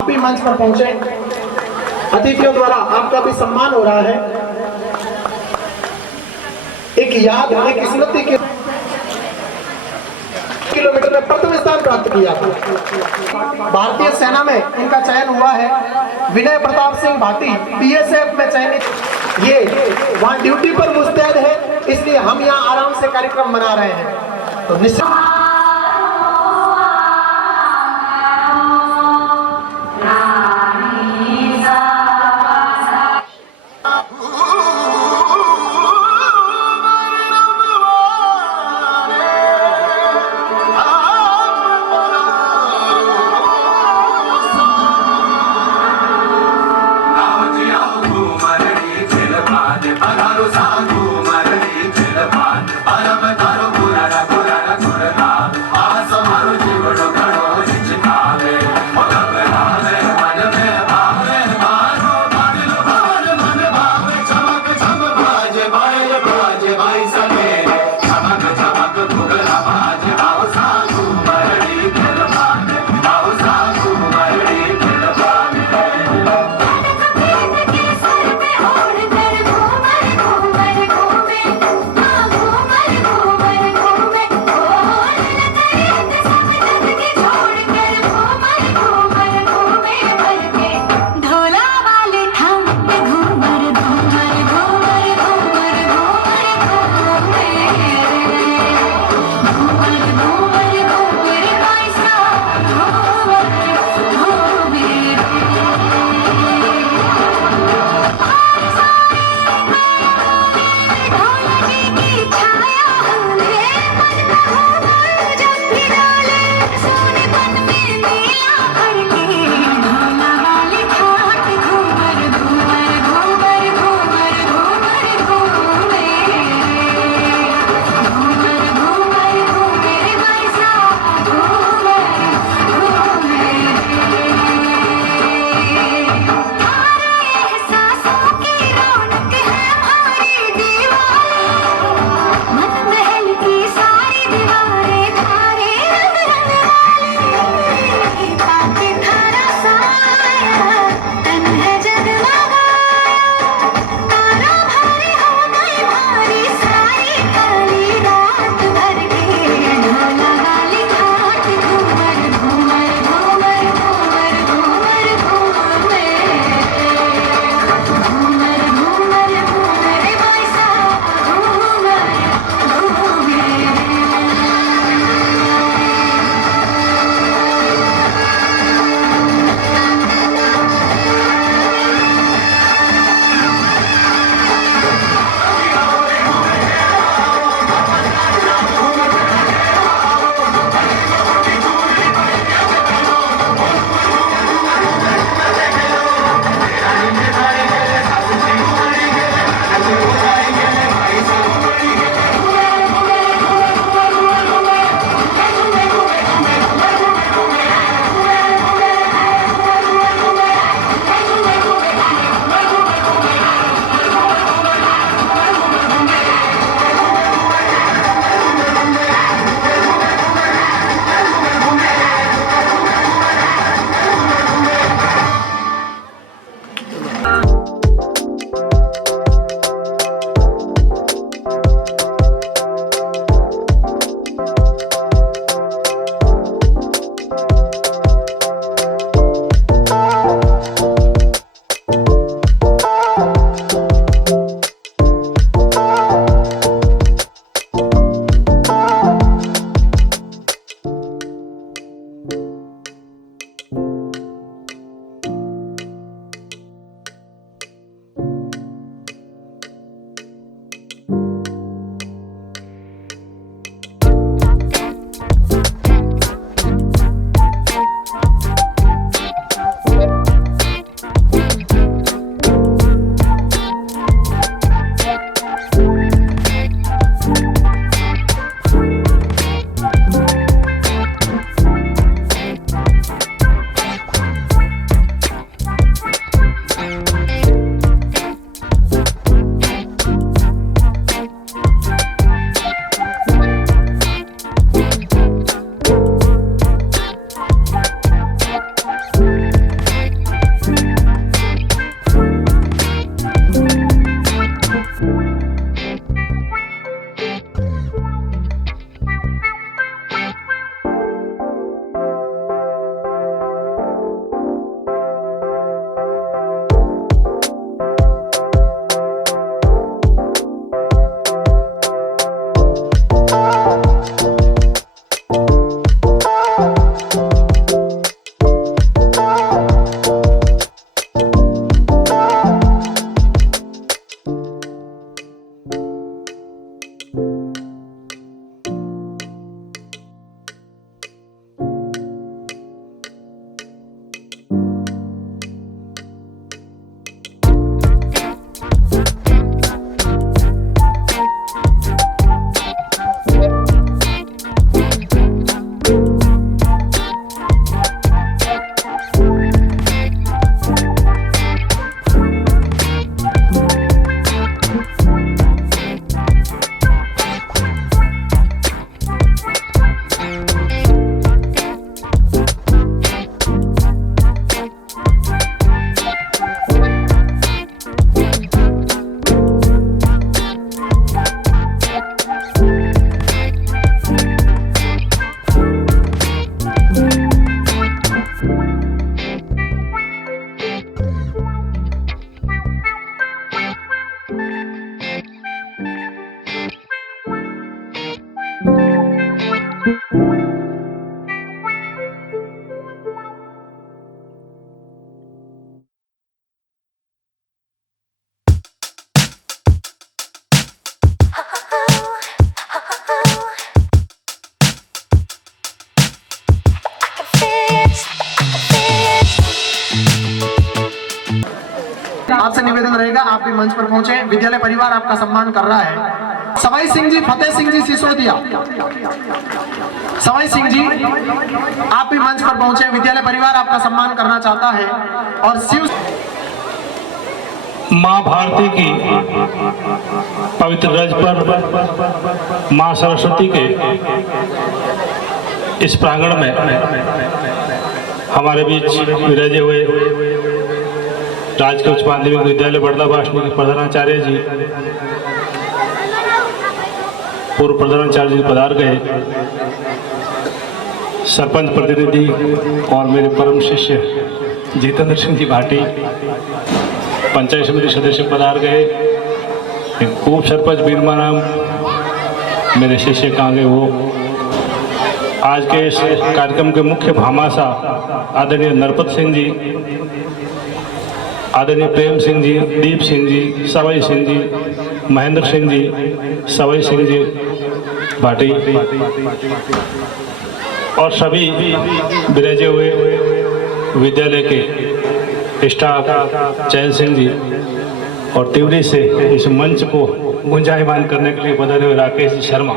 भी मंच पर पहुंचे, अतिथियों द्वारा आपका भी सम्मान हो रहा है। एक याद, एक स्मृति के किलोमीटर में प्रथम स्थान प्राप्त किया था। भारतीय सेना में इनका चयन हुआ है। विनय प्रताप सिंह भाटी बीएसएफ में चयनित। ये वहां ड्यूटी पर मुस्तैद है, इसलिए हम यहाँ आराम से कार्यक्रम मना रहे हैं। तो निश्चित Para रहेगा, आप भी मंच पर पहुंचे। विद्यालय परिवार आपका सम्मान कर रहा है। सवाई सिंह जी, फतेह सिंह जी सिसोदिया, सवाई सिंह जी आप भी मंच पर पहुंचे। विद्यालय परिवार आपका सम्मान करना चाहता है। और शिव माँ भारती की पवित्र रज पर माँ सरस्वती के इस प्रांगण में हमारे बीच विराजे हुए राजकीय उच्च माध्यमिक विद्यालय बड़दाबाशनी के प्रधानाचार्य जी, पूर्व प्रधानाचार्य जी पधार गए, सरपंच प्रतिनिधि और मेरे परम शिष्य जितेंद्र सिंह जी भाटी, पंचायत समिति सदस्य पधार गए, उप सरपंच बीरमा राम मेरे शिष्य कहाँ गए वो। आज के इस कार्यक्रम के मुख्य भामाशा आदरणीय नरपत सिंह जी, आदरणीय प्रेम सिंह जी, दीप सिंह जी, सवाई सिंह जी, महेंद्र सिंह जी, सवाई सिंह जी भाटी और सभी विराजे हुए विद्यालय के स्टाफ, चैन सिंह जी और तिवरी से इस मंच को गुंजायमान करने के लिए पधारे हुए राकेश जी शर्मा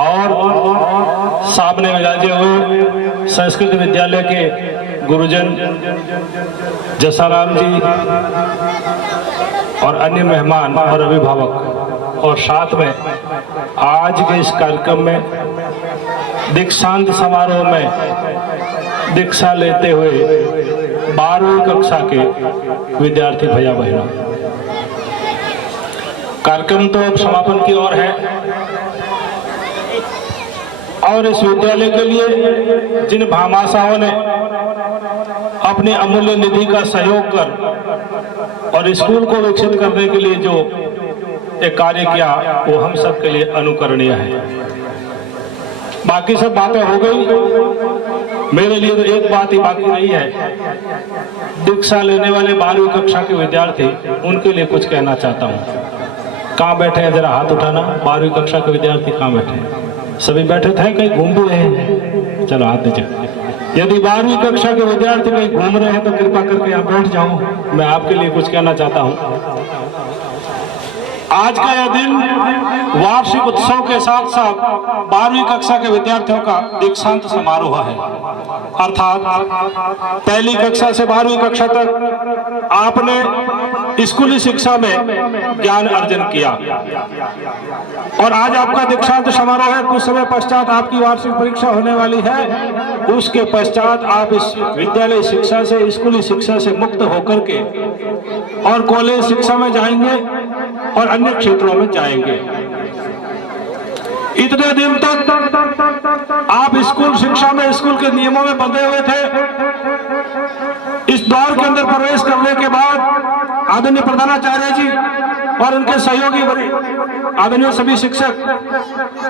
और सामने विराजे हुए संस्कृत विद्यालय के गुरुजन जसाराम जी और अन्य मेहमान और अभिभावक, और साथ में आज के इस कार्यक्रम में दीक्षांत समारोह में दीक्षा लेते हुए 12वीं कक्षा के विद्यार्थी भैया बहनों, कार्यक्रम तो अब समापन की ओर है और इस विद्यालय के लिए जिन भामाशाहों ने अपनी अमूल्य निधि का सहयोग कर और स्कूल को विकसित करने के लिए जो एक कार्य किया वो हम सब के लिए अनुकरणीय है। बाकी सब बातें हो गई, मेरे लिए तो एक बात ही बाकी रही है। दीक्षा लेने वाले 12वीं कक्षा के विद्यार्थी, उनके लिए कुछ कहना चाहता हूँ। कहाँ बैठे हैं, जरा हाथ उठाना। 12वीं कक्षा के विद्यार्थी कहाँ बैठे हैं? सभी बैठे थे, कहीं घूम भी रहे हैं? चलो हाथ दीजिए। यदि 12वीं कक्षा के विद्यार्थी कहीं घूम रहे हैं तो कृपा करके यहाँ बैठ जाओ। मैं आपके लिए कुछ कहना चाहता हूँ। आज का यह दिन वार्षिक उत्सव के साथ साथ 12वीं कक्षा के विद्यार्थियों का दीक्षांत समारोह है। अर्थात पहली कक्षा से 12वीं कक्षा तक आपने स्कूली शिक्षा में ज्ञान अर्जन किया और आज आपका दीक्षांत समारोह है। कुछ समय पश्चात आपकी वार्षिक परीक्षा होने वाली है। उसके पश्चात आप इस विद्यालय शिक्षा से, स्कूली शिक्षा से मुक्त होकर के और कॉलेज शिक्षा में जाएंगे और अन्य क्षेत्रों में जाएंगे। इतने दिन तक आप स्कूल शिक्षा में, स्कूल के नियमों में बंधे हुए थे। इस द्वार के अंदर प्रवेश करने के बाद आदरणीय प्रधानाचार्य जी और उनके सहयोगी आदरणीय सभी शिक्षक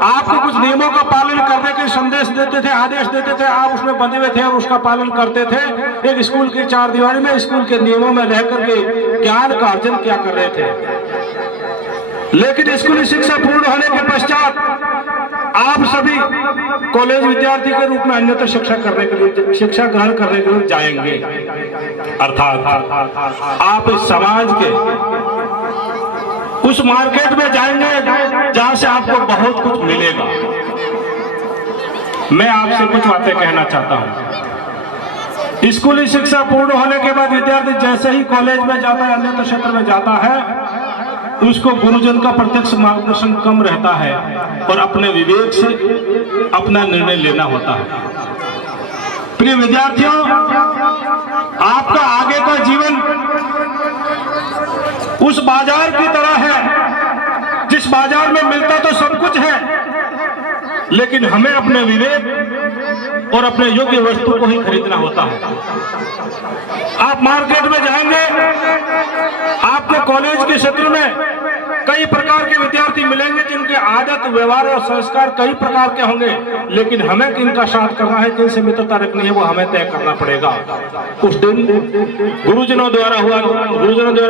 आपको कुछ नियमों का पालन करने के संदेश देते थे, आदेश देते थे। आप उसमें बंधे हुए थे और उसका पालन करते थे। एक स्कूल की चार दीवारी में, स्कूल के नियमों में रह करके ज्ञान का अर्जन क्या कर रहे थे। लेकिन स्कूली शिक्षा पूर्ण होने के पश्चात आप सभी कॉलेज विद्यार्थी के रूप में अन्यत्र शिक्षा ग्रहण करने के लिए जाएंगे। अर्थात आप इस समाज के उस मार्केट में जाएंगे जहां से आपको बहुत कुछ मिलेगा। मैं आपसे कुछ बातें कहना चाहता हूं। स्कूली शिक्षा पूर्ण होने के बाद विद्यार्थी जैसे ही कॉलेज में जाता है, अन्य क्षेत्र में जाता है, उसको गुरुजन का प्रत्यक्ष मार्गदर्शन कम रहता है और अपने विवेक से अपना निर्णय लेना होता है। प्रिय विद्यार्थियों, आपका आगे का जीवन उस बाजार की तरह है जिस बाजार में मिलता तो सब कुछ है, लेकिन हमें अपने विवेक और अपने योग्य वस्तु को ही खरीदना होता है। आप मार्केट में जाएंगे, आपके कॉलेज के क्षेत्र में कई प्रकार के विद्यार्थी मिलेंगे जिनके आदत, व्यवहार और संस्कार कई प्रकार के होंगे, लेकिन हमें किनका साथ करना है, किनसे मित्रता रखनी है, वो हमें तय करना पड़ेगा। उस दिन गुरुजनों द्वारा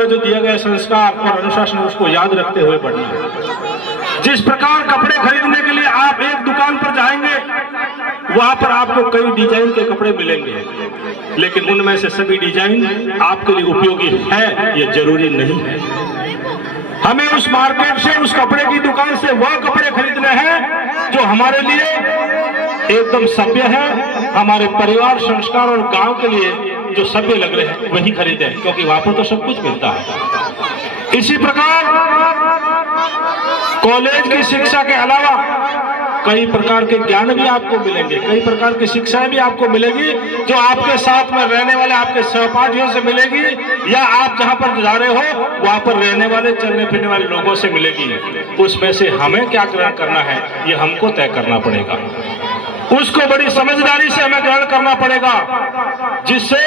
जो दिया गया संस्कार और अनुशासन, उसको याद रखते हुए बढ़ना है। जिस प्रकार कपड़े खरीदने के लिए आप एक दुकान पर जाएंगे, वहां पर आपको कई डिजाइन के कपड़े मिलेंगे। लेकिन उनमें से सभी डिजाइन आपके लिए उपयोगी है ये जरूरी नहीं है। हमें उस मार्केट से, उस कपड़े की दुकान से वह कपड़े खरीदने हैं जो हमारे लिए एकदम सभ्य है, हमारे परिवार, संस्कार और गांव के लिए जो सभ्य लग रहे हैं वही खरीदें, क्योंकि वहां पर तो सब कुछ मिलता है। इसी प्रकार कॉलेज की शिक्षा के अलावा कई प्रकार के ज्ञान भी आपको मिलेंगे, कई प्रकार की शिक्षाएं भी आपको मिलेगी जो आपके साथ में रहने वाले आपके सहपाठियों से मिलेगी, या आप जहां पर जा रहे हो वहां पर रहने वाले, चलने फिरने वाले लोगों से मिलेगी। उसमें से हमें क्या ग्रहण करना है ये हमको तय करना पड़ेगा, उसको बड़ी समझदारी से हमें ग्रहण करना पड़ेगा, जिससे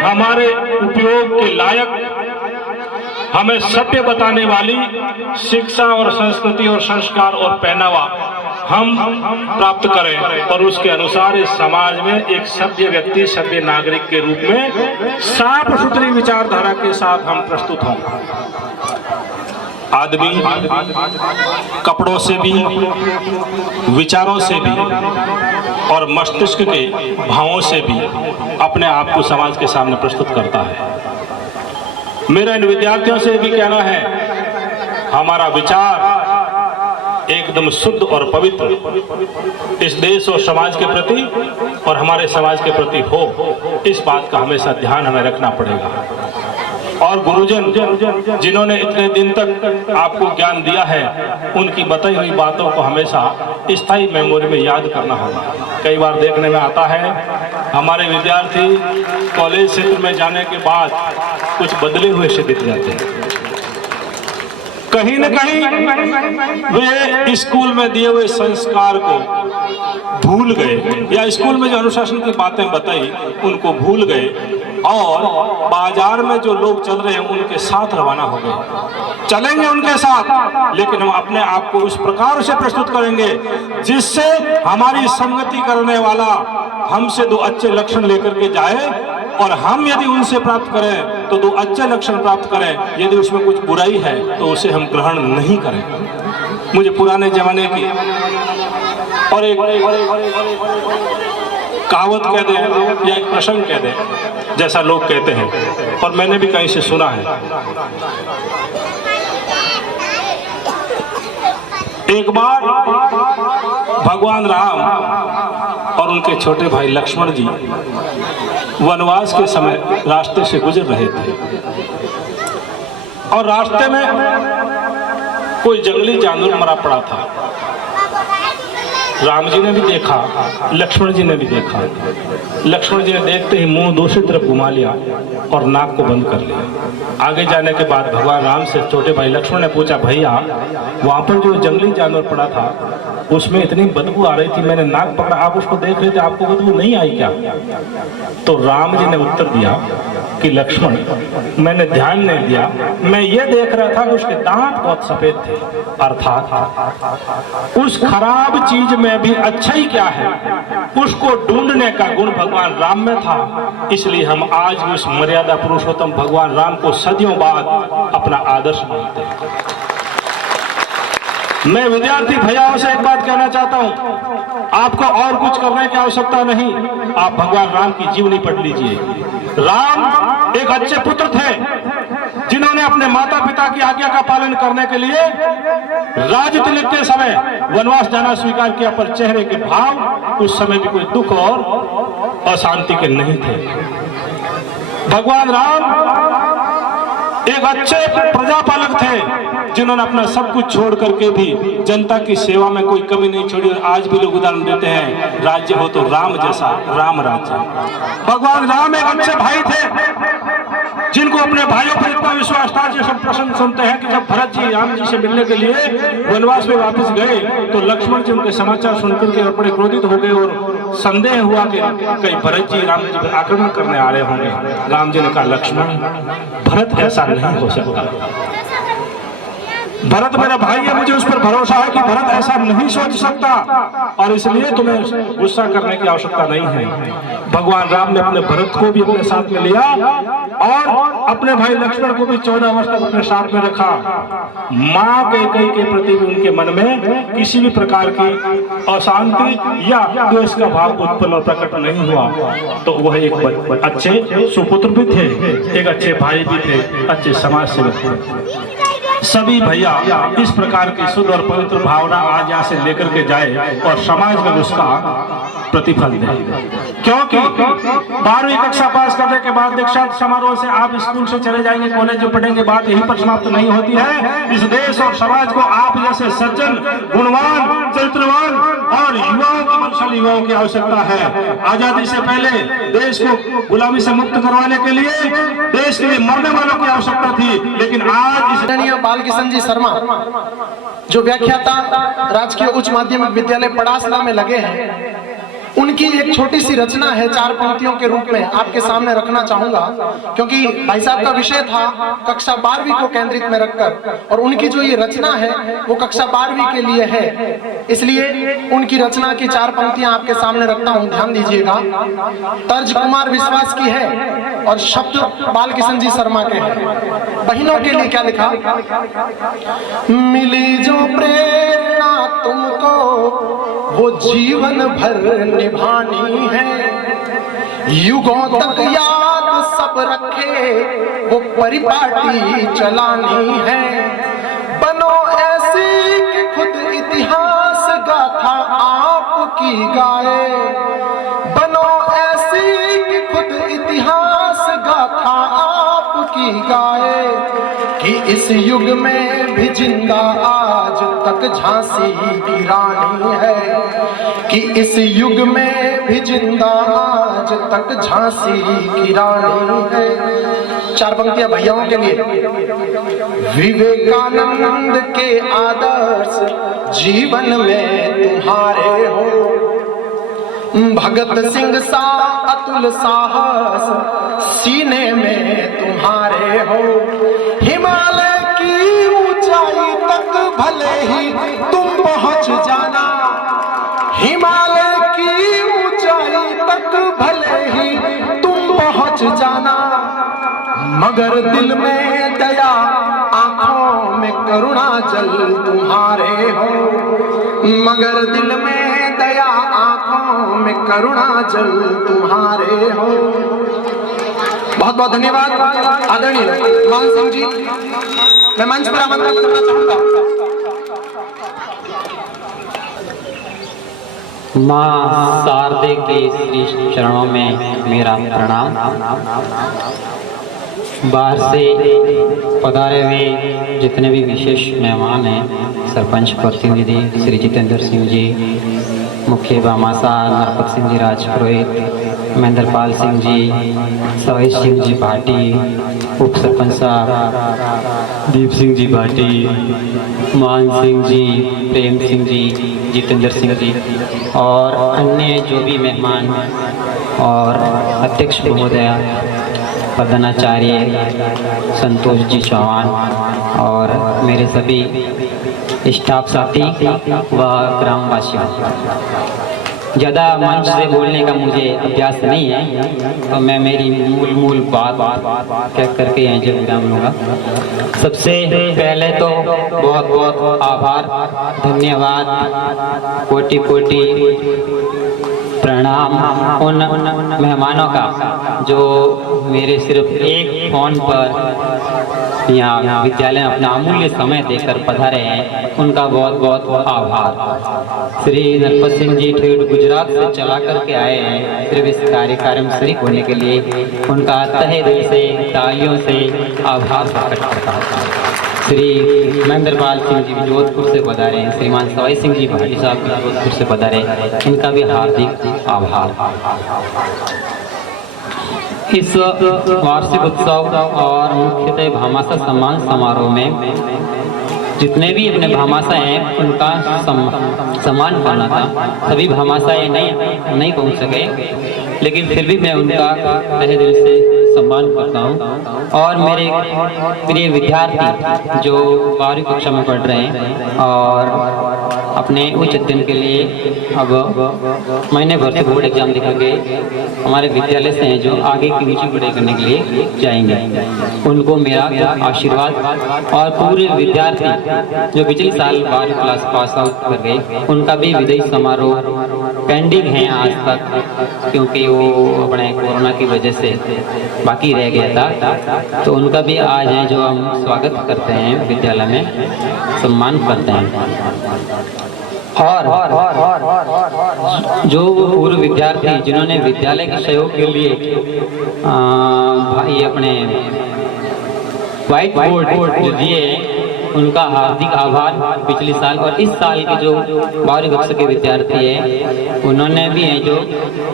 हमारे उपयोग के लायक, हमें सत्य बताने वाली शिक्षा और संस्कृति और संस्कार और पहनावा हम प्राप्त करें, और उसके अनुसार इस समाज में एक सभ्य व्यक्ति, सभ्य नागरिक के रूप में साफ सुथरी विचारधारा के साथ हम प्रस्तुत हों। आदमी कपड़ों से भी, विचारों से भी और मस्तिष्क के भावों से भी अपने आप को समाज के सामने प्रस्तुत करता है। मेरा इन विद्यार्थियों से भी कहना है, हमारा विचार एकदम शुद्ध और पवित्र इस देश और समाज के प्रति और हमारे समाज के प्रति हो, इस बात का हमेशा ध्यान हमें रखना पड़ेगा। और गुरुजन जिन्होंने इतने दिन तक आपको ज्ञान दिया है, उनकी बताई हुई बातों को हमेशा स्थायी मेमोरी में याद करना होगा। कई बार देखने में आता है हमारे विद्यार्थी कॉलेज क्षेत्र में जाने के बाद कुछ बदले हुए से दिख जाते हैं। कहीं न कहीं वे स्कूल में दिए हुए संस्कार को भूल गए, या स्कूल में जो अनुशासन की बातें बताई उनको भूल गए, और बाजार में जो लोग चल रहे हैं उनके साथ रवाना हो गए। चलेंगे उनके साथ, लेकिन हम अपने आप को उस प्रकार से प्रस्तुत करेंगे जिससे हमारी संगति करने वाला हमसे दो अच्छे लक्षण लेकर के जाए, और हम यदि उनसे प्राप्त करें तो दो अच्छे लक्षण प्राप्त करें। यदि उसमें कुछ बुराई है तो उसे हम ग्रहण नहीं करें। मुझे पुराने जमाने की और एक कहावत कह दें या एक प्रसंग कह दें, जैसा लोग कहते हैं, और मैंने भी कहीं से सुना है। एक बार भगवान राम और उनके छोटे भाई लक्ष्मण जी वनवास के समय रास्ते से गुजर रहे थे, और रास्ते में कोई जंगली जानवर मरा पड़ा था। राम जी ने भी देखा, लक्ष्मण जी ने भी देखा। लक्ष्मण जी ने देखते ही मुंह दूसरी तरफ घुमा लिया और नाक को बंद कर लिया। आगे जाने के बाद भगवान राम से छोटे भाई लक्ष्मण ने पूछा, भैया वहां पर जो जंगली जानवर पड़ा था उसमें इतनी बदबू आ रही थी, मैंने नाक पकड़ा, आप उसको देख रहे थे, आपको बदबू नहीं आई क्या? तो राम जी ने उत्तर दिया कि लक्ष्मण, मैंने ध्यान नहीं दिया, मैं ये देख रहा था कि उसके दांत बहुत सफेद थे, अर्थात उस खराब चीज में भी अच्छा ही क्या है, उसको ढूंढने का गुण भगवान राम में था। इसलिए हम आज भी उस मर्यादा पुरुषोत्तम भगवान राम को सदियों बाद अपना आदर्श मानते हैं। मैं विद्यार्थी भैयाओं से एक बात कहना चाहता हूं, आपको और कुछ करने की आवश्यकता नहीं, आप भगवान राम की जीवनी पढ़ लीजिए। राम एक अच्छे पुत्र थे जिन्होंने अपने माता पिता की आज्ञा का पालन करने के लिए राज तिलक के समय वनवास जाना स्वीकार किया, पर चेहरे के भाव उस समय भी कोई दुख और अशांति के नहीं थे। भगवान राम एक अच्छे प्रजापालक थे जिन्होंने अपना सब कुछ छोड़ करके भी जनता की सेवा में कोई कमी नहीं छोड़ी, और आज भी लोग उदाहरण देते हैं, राज्य हो तो राम जैसा, राम राज्य। भगवान राम एक अच्छे भाई थे जिनको अपने भाइयों पर इतना विश्वास था, जैसे प्रसंग सुनते हैं कि जब भरत जी राम जी से मिलने के लिए वनवास में वापस गए तो लक्ष्मण जी उनके समाचार सुनकर के बड़े क्रोधित हो गए, और संदेह हुआ कि कहीं भरत जी राम जी पर आक्रमण करने आ रहे होंगे। राम जी ने कहा, लक्ष्मण, भरत ऐसा नहीं हो सकता। भरत मेरा भाई है, मुझे उस पर भरोसा है कि भरत ऐसा नहीं सोच सकता और इसलिए तुम्हें गुस्सा करने की आवश्यकता नहीं है। भगवान राम ने अपने भरत को भी अपने साथ में लिया और अपने भाई लक्ष्मण को भी 14 वर्ष तक अपने साथ में रखा। मां कैकेयी के प्रति भी उनके मन में किसी भी प्रकार की अशांति या द्वेष का भाव उत्पन्न और प्रकट नहीं हुआ। तो वह एक अच्छे सुपुत्र भी थे, एक अच्छे भाई भी थे, अच्छे समाज सेवक थे। सभी भैया इस प्रकार की शुद्ध और पवित्र भावना आज यहाँ से लेकर के जाए और समाज में उसका प्रतिफल दे। क्योंकि 12वीं कक्षा पास करने के बाद दीक्षांत समारोह से आप स्कूल से चले जाएंगे, कॉलेज में पढ़ेंगे, बात यहीं पर समाप्त नहीं होती है। इस देश और समाज को आप जैसे सज्जन, गुणवान, चरित्रवान और युवाओं की बलशाली युवाओं की आवश्यकता है। आजादी से पहले देश को गुलामी से मुक्त करवाने के लिए देश के लिए मरने वालों की आवश्यकता थी, लेकिन आज इस बालकिशन जी शर्मा जो व्याख्याता राजकीय उच्च माध्यमिक विद्यालय पड़ासला में लगे हैं, उनकी एक छोटी सी रचना है 4 पंक्तियों के रूप में आपके सामने रखना चाहूंगा, क्योंकि भाई साहब का विषय था कक्षा 12वीं को केंद्रित में रखकर, और उनकी जो ये रचना है वो कक्षा 12वीं के लिए है, इसलिए उनकी रचना की 4 पंक्तियां आपके सामने रखता हूं, ध्यान दीजिएगा। तर्ज कुमार विश्वास की है और शब्द बालकिशन जी शर्मा के हैं। बहनों के लिए क्या लिखा? मिली जो प्रेरणा तुमको वो जीवन भर निभानी है, युगों तक याद सब रखे वो परिपाटी चलानी है। बनो ऐसी कि खुद इतिहास गाथा आपकी गाए, बनो ऐसी कि खुद इतिहास गाथा आपकी गाए, कि इस युग में भी जिंदा आज तक झांसी की रानी है, कि इस युग में भी जिंदा आज तक झांसी की रानी है। 4 पंक्तियां भैयाओं के लिए। विवेकानंद के आदर्श जीवन में तुम्हारे हो, भगत सिंह सा अतुल साहस सीने में तुम्हारे हो, हिमालय की ऊंचाई तक भले ही तुम पहुंच जाना, हिमालय की ऊंचाई तक भले ही तुम पहुंच जाना, मगर दिल में दया आंखों में करुणा जल तुम्हारे हो, मगर दिल में दया आंखों में करुणा जल तुम्हारे हो। बहुत बहुत धन्यवाद आदरणीय मान सिंह जी, मैं मंच पर आमंत्रित करना चाहूंगा। मां शारदे के श्री चरणों में मेरा प्रणाम। बाहर से पधारे हुए जितने भी विशेष मेहमान हैं, सरपंच प्रतिनिधि श्री जितेंद्र सिंह जी, मुख्य भामाशाह नरपत सिंह जी राजपुरोहित, महेंद्रपाल सिंह जी, सवाई सिंह जी भाटी, उप सरपंच साहब दीप सिंह जी भाटी, मान सिंह जी, प्रेम सिंह जी, जितेंद्र सिंह जी और अन्य जो भी मेहमान और अध्यक्ष महोदया प्रधानाचार्य संतोष जी चौहान और मेरे सभी स्टाफ साथी व ग्रामवासियों। ज़्यादा मंच से बोलने का मुझे अभ्यास नहीं है, तो मैं मेरी मूल बात कह करके यहाँ जब विराम लूँगा। सबसे पहले तो बहुत बहुत आभार, धन्यवाद, कोटि कोटि प्रणाम उन मेहमानों का जो मेरे सिर्फ एक फ़ोन पर यहाँ विद्यालय में अपना अमूल्य समय देकर पधारे हैं, उनका बहुत बहुत आभार। श्री नरपत सिंह जी ठेठ गुजरात से चला करके आए हैं सिर्फ इस कार्यक्रम में शरीक होने के लिए, उनका तहे दिल से तालियों से आभार प्रकट करता हूँ। श्री महेंद्रपाल सिंह जी भी जोधपुर से पधारे हैं, श्रीमान सवाई सिंह जी भाटी साहब भी जोधपुर से पधारे, इनका भी हार्दिक आभार। इस वार्षिक उत्सव और मुख्यतः भामाशाह सम्मान समारोह में जितने भी अपने भामाशाह हैं उनका सम्मान करना था। सभी भामाशाह नहीं पहुंच सके, लेकिन फिर भी मैं उनका तहे दिल से सम्मान सम्मान करता हूँ। और मेरे प्रिय विद्यार्थी जो 12वीं कक्षा में पढ़ रहे हैं और अपने उच्च अध्ययन के लिए अब महीने भर से बोर्ड एग्जाम देकर के हमारे विद्यालय से हैं जो आगे की ऊंची पढ़ाई करने के लिए जाएंगे, उनको मेरा आशीर्वाद। और पूरे विद्यार्थी जो पिछले साल 12वीं क्लास पास आउट कर गए, उनका भी विदाई समारोह पेंडिंग है आज तक, क्योंकि वो अपने कोरोना की वजह से बाकी रह गया था। तो उनका भी आज है जो हम स्वागत करते हैं, विद्यालय में सम्मान करते हैं। और जो पूर्व विद्यार्थी जिन्होंने विद्यालय के सहयोग के लिए भाई अपने व्हाइट बोर्ड जो दिए, उनका हार्दिक आभार। पिछले साल और इस साल के जो 12वीं कक्षा के विद्यार्थी हैं, उन्होंने भी है जो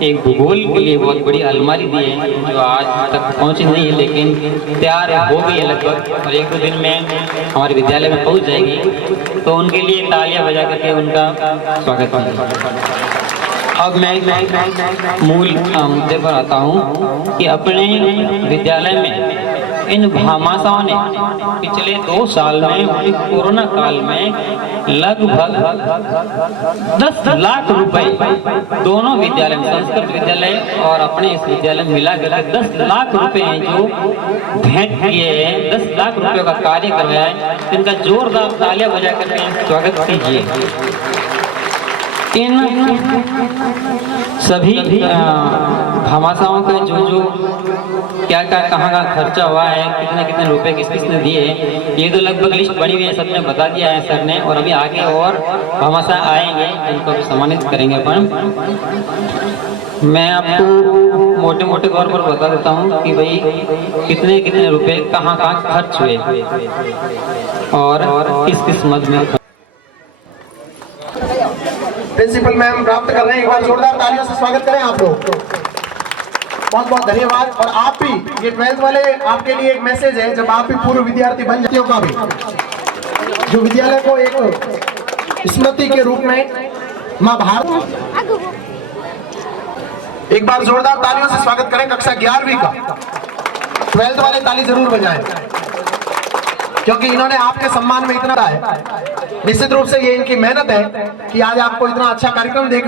एक भूगोल के लिए बहुत बड़ी अलमारी दी है, जो आज तक पहुंची नहीं है लेकिन तैयार हो गई है लगभग, और 1-2 दिन में हमारे विद्यालय में पहुंच जाएगी। तो उनके लिए तालियां बजा करके उनका स्वागत करें। अब मैं मूल मुद्दे पर आता हूँ कि अपने विद्यालय में इन भामाशाओं ने पिछले 2 साल में कोरोना काल में लगभग 10 लाख रुपए दोनों विद्यालय में, संस्कृत विद्यालय और अपने इस विद्यालय में मिला कर 10 लाख रुपए हैं जो भेंट किए हैं, 10 लाख रुपए का कार्य करवाया है। इनका जोरदार तालियां बजा करके स्वागत कीजिए। इन सभी भामाशाओं का जो क्या कहाँ का खर्चा हुआ है, कितने रुपए किसने दिए, ये तो लगभग लिस्ट बनी हुई है, सबने बता दिया है सर ने। और अभी आगे और भामाशाह आएंगे, उनको भी सम्मानित करेंगे। अपन मैं आपको मोटे तौर पर बता देता हूँ कि भाई कितने रुपए कहाँ खर्च हुए और किस मद में। प्रिंसिपल मैम प्राप्त कर रहे हैं, एक बार जोरदार तालियों से स्वागत करें आप लोग। बहुत बहुत धन्यवाद। और आप भी, ये 12th वाले आपके लिए एक मैसेज है, जब आप भी पूर्व विद्यार्थी बन जाते हो का भी, जो विद्यालय को एक स्मृति के रूप में मां भारत, एक बार जोरदार तालियों से स्वागत करें कक्षा 11वीं का। 12th वाले ताली जरूर बजाएं, क्योंकि इन्होंने आपके सम्मान में इतना है। निश्चित रूप से ये इनकी मेहनत है कि आज आपको इतना अच्छा कार्यक्रम देख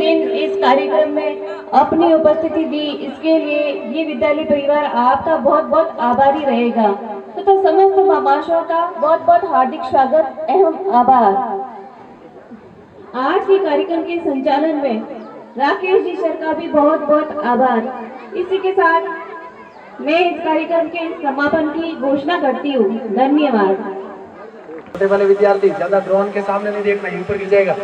दिन इस कार्यक्रम में अपनी उपस्थिति दी, इसके लिए ये विद्यालय परिवार आपका बहुत बहुत आभारी रहेगा तथा समस्त भामाशाहों का बहुत बहुत हार्दिक स्वागत एवं आभार। आज के कार्यक्रम के संचालन में राकेश जी सर का भी बहुत बहुत आभार। इसी के साथ मैं इस कार्यक्रम के समापन की घोषणा करती हूँ। धन्यवाद। छोटे वाले विद्यार्थी ज्यादा ड्रोन के सामने नहीं देखना, ऊपर गिर जाएगा।